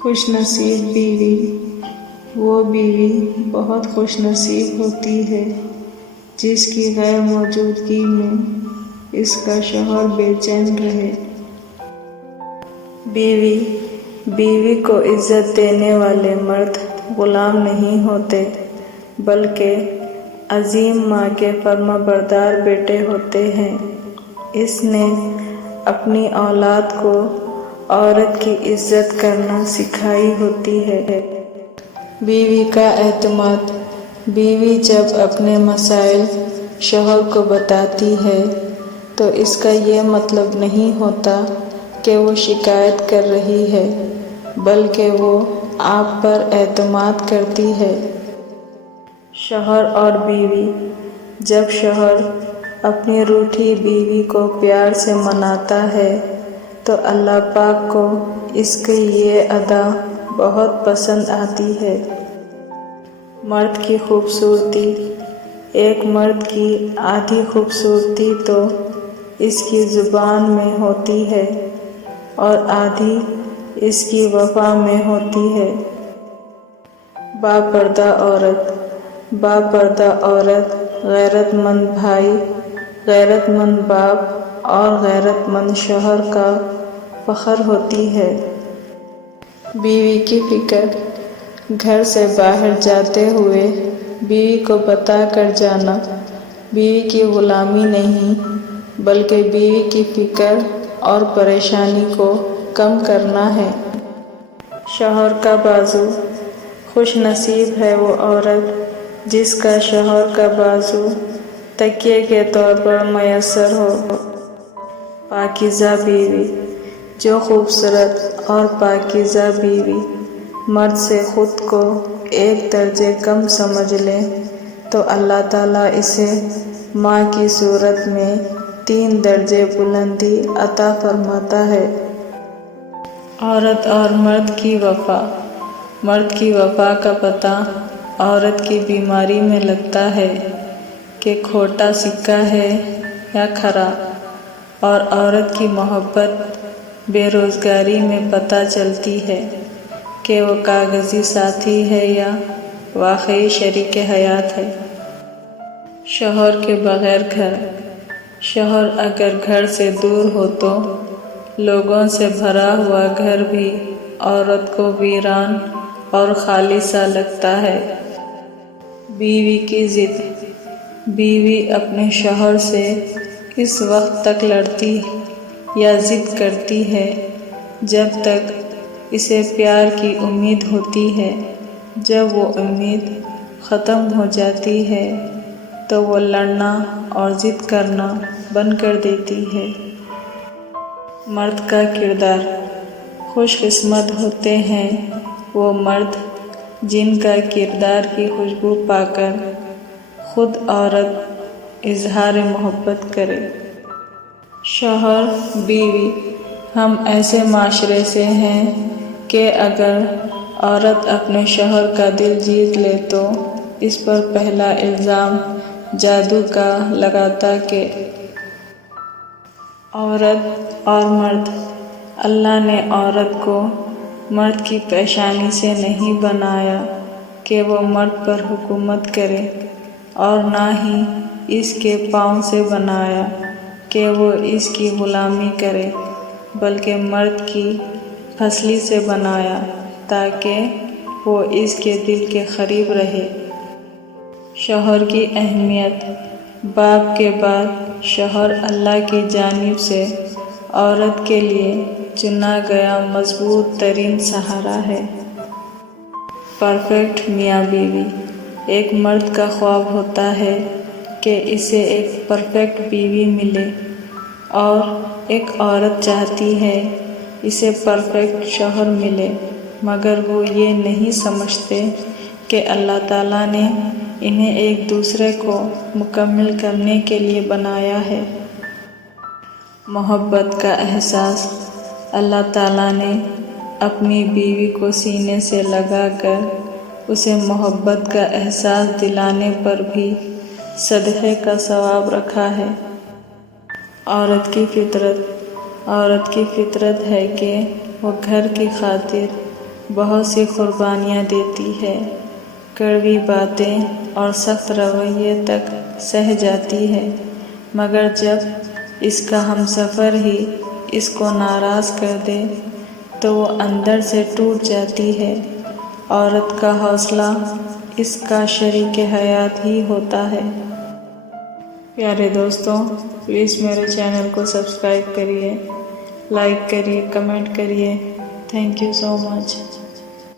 خوش نصیب بیوی وہ بیوی بہت خوش نصیب ہوتی ہے جس کی غیر موجودگی میں اس کا شوہر بے چین رہے۔ بیوی کو عزت دینے والے مرد غلام نہیں ہوتے بلکہ عظیم ماں کے فرما بردار بیٹے ہوتے ہیں۔ اس نے اپنی اولاد کو عورت کی عزت کرنا سکھائی ہوتی ہے۔ بیوی کا اعتماد، بیوی جب اپنے مسائل شوہر کو بتاتی ہے تو اس کا یہ مطلب نہیں ہوتا کہ وہ شکایت کر رہی ہے بلکہ وہ آپ پر اعتماد کرتی ہے۔ شوہر اور بیوی، جب شوہر اپنی روٹھی بیوی کو پیار سے مناتا ہے تو اللہ پاک کو اس کی یہ ادا بہت پسند آتی ہے۔ مرد کی خوبصورتی، ایک مرد کی آدھی خوبصورتی تو اس کی زبان میں ہوتی ہے اور آدھی اس کی وفا میں ہوتی ہے۔ باپردہ عورت غیرت مند بھائی، غیرت مند باپ اور غیرت مند شوہر کا فخر ہوتی ہے۔ بیوی کی فکر، گھر سے باہر جاتے ہوئے بیوی کو بتا کر جانا بیوی کی غلامی نہیں بلکہ بیوی کی فکر اور پریشانی کو کم کرنا ہے۔ شوہر کا بازو، خوش نصیب ہے وہ عورت جس کا شوہر کا بازو تکیے کے طور پر میسر ہو۔ پاکیزہ بیوی، جو خوبصورت اور پاکیزہ بیوی مرد سے خود کو ایک درجے کم سمجھ لے تو اللہ تعالیٰ اسے ماں کی صورت میں 3 درجے بلندی عطا فرماتا ہے۔ عورت اور مرد کی وفا، مرد کی وفا کا پتہ عورت کی بیماری میں لگتا ہے کہ کھوٹا سکہ ہے یا کھرا، اور عورت کی محبت بے روزگاری میں پتہ چلتی ہے کہ وہ کاغذی ساتھی ہے یا واقعی شریک حیات ہے۔ شوہر کے بغیر گھر، شوہر اگر گھر سے دور ہو تو لوگوں سے بھرا ہوا گھر بھی عورت کو ویران اور خالی سا لگتا ہے۔ بیوی کی ضد، بیوی اپنے شوہر سے اس وقت تک لڑتی یا ضد کرتی ہے جب تک اسے پیار کی امید ہوتی ہے۔ جب وہ امید ختم ہو جاتی ہے تو وہ لڑنا اور ضد کرنا بند کر دیتی ہے۔ مرد کا کردار، خوش قسمت ہوتے ہیں وہ مرد جن کا کردار کی خوشبو پا کر خود عورت اظہار محبت کرے۔ شوہر بیوی، ہم ایسے معاشرے سے ہیں کہ اگر عورت اپنے شوہر کا دل جیت لے تو اس پر پہلا الزام جادو کا لگاتا کہ عورت اور مرد، اللہ نے عورت کو مرد کی پیشانی سے نہیں بنایا کہ وہ مرد پر حکومت کرے اور نہ ہی اس کے پاؤں سے بنایا کہ وہ اس کی غلامی کرے بلکہ مرد کی پھسلی سے بنایا تاکہ وہ اس کے دل کے قریب رہے۔ شوہر کی اہمیت، باپ کے بعد شوہر اللہ کی جانب سے عورت کے لیے چنا گیا مضبوط ترین سہارا ہے۔ پرفیکٹ میاں بیوی، ایک مرد کا خواب ہوتا ہے کہ اسے ایک پرفیکٹ بیوی ملے اور ایک عورت چاہتی ہے اسے پرفیکٹ شوہر ملے، مگر وہ یہ نہیں سمجھتے کہ اللہ تعالیٰ نے انہیں ایک دوسرے کو مکمل کرنے کے لیے بنایا ہے۔ محبت کا احساس، اللہ تعالیٰ نے اپنی بیوی کو سینے سے لگا کر اسے محبت کا احساس دلانے پر بھی صدقے کا ثواب رکھا ہے۔ عورت کی فطرت ہے کہ وہ گھر کی خاطر بہت سی قربانیاں دیتی ہے، کڑوی باتیں اور سخت رویے تک سہ جاتی ہے، مگر جب اس کا ہمسفر ہی اس کو ناراض کر دے تو وہ اندر سے ٹوٹ جاتی ہے۔ عورت کا حوصلہ اس کا شریک حیات ہی ہوتا ہے۔ پیارے دوستوں، پلیز میرے چینل کو سبسکرائب کریے، لائک کریے، کمنٹ کریے۔ Thank you so much.